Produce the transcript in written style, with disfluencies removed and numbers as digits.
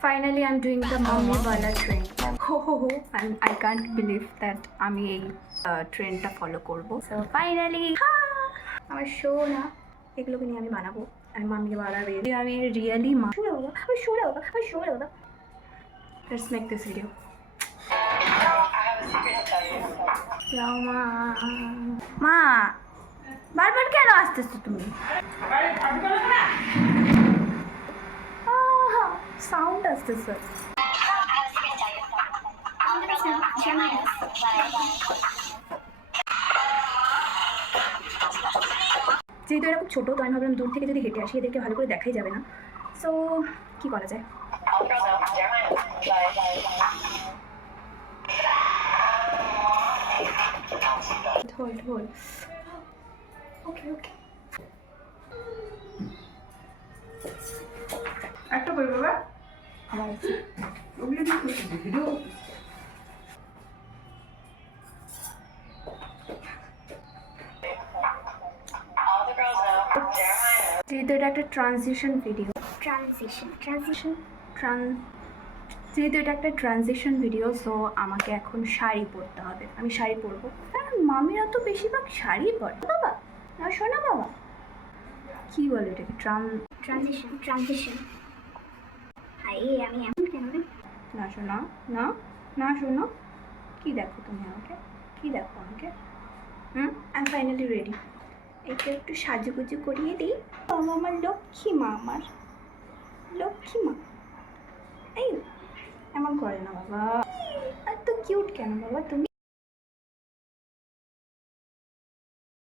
Finally, I'm doing the mummy wala trend. Ho, and I can't believe that আমি এই ট্রেন্ডটা follow করব। So finally, আমার show না, এগুলোকে নিয়ে আমি বানাবো। আমি মাম্মি ওয়ালা রেডি, আমি রিয়েলি মা শুনে বাবা, আমি শুনে বাবা, আমি শুনে বাবা। Let's make this video. মা, বারবার কেন আসতেছো তুমি? সাউন্ড আসতেছে। যেহেতু এরা খুব ছোটো, তো আমি ভাবলাম দূর থেকে যদি হেঁটে আসি এদেরকে ভালো করে দেখাই যাবে না। সো কি করা যায়? ঢোল ওকে একটা কই বাবা আমার ওগুলো কি করছিস ভিডিও যেহেতু এটা একটা ট্রানজিশন ভিডিও, যেহেতু এটা একটা ট্রানজিশন ভিডিও, সো আমাকে এখন শাড়ি পরতে হবে। আমি শাড়ি পরবো, কারণ মামিরা তো বেশিরভাগ শাড়ি পরে। বাবা না, শোনা বাবা, কি বলে এটাকে? ট্রানজিশন হাই আমি এমন কেন রে? না শোনা, না শোনো, কি দেখো তুমি আমাকে? কি দেখো আমাকে? I am finally ready. এটা একটু সাজুগুজু করিয়ে দিই। বাবা আমার লক্ষ্মী মা, আমার লক্ষ্মী মা। এই এমন করে না বাবা, এত কিউট কেন বাবা তুমি?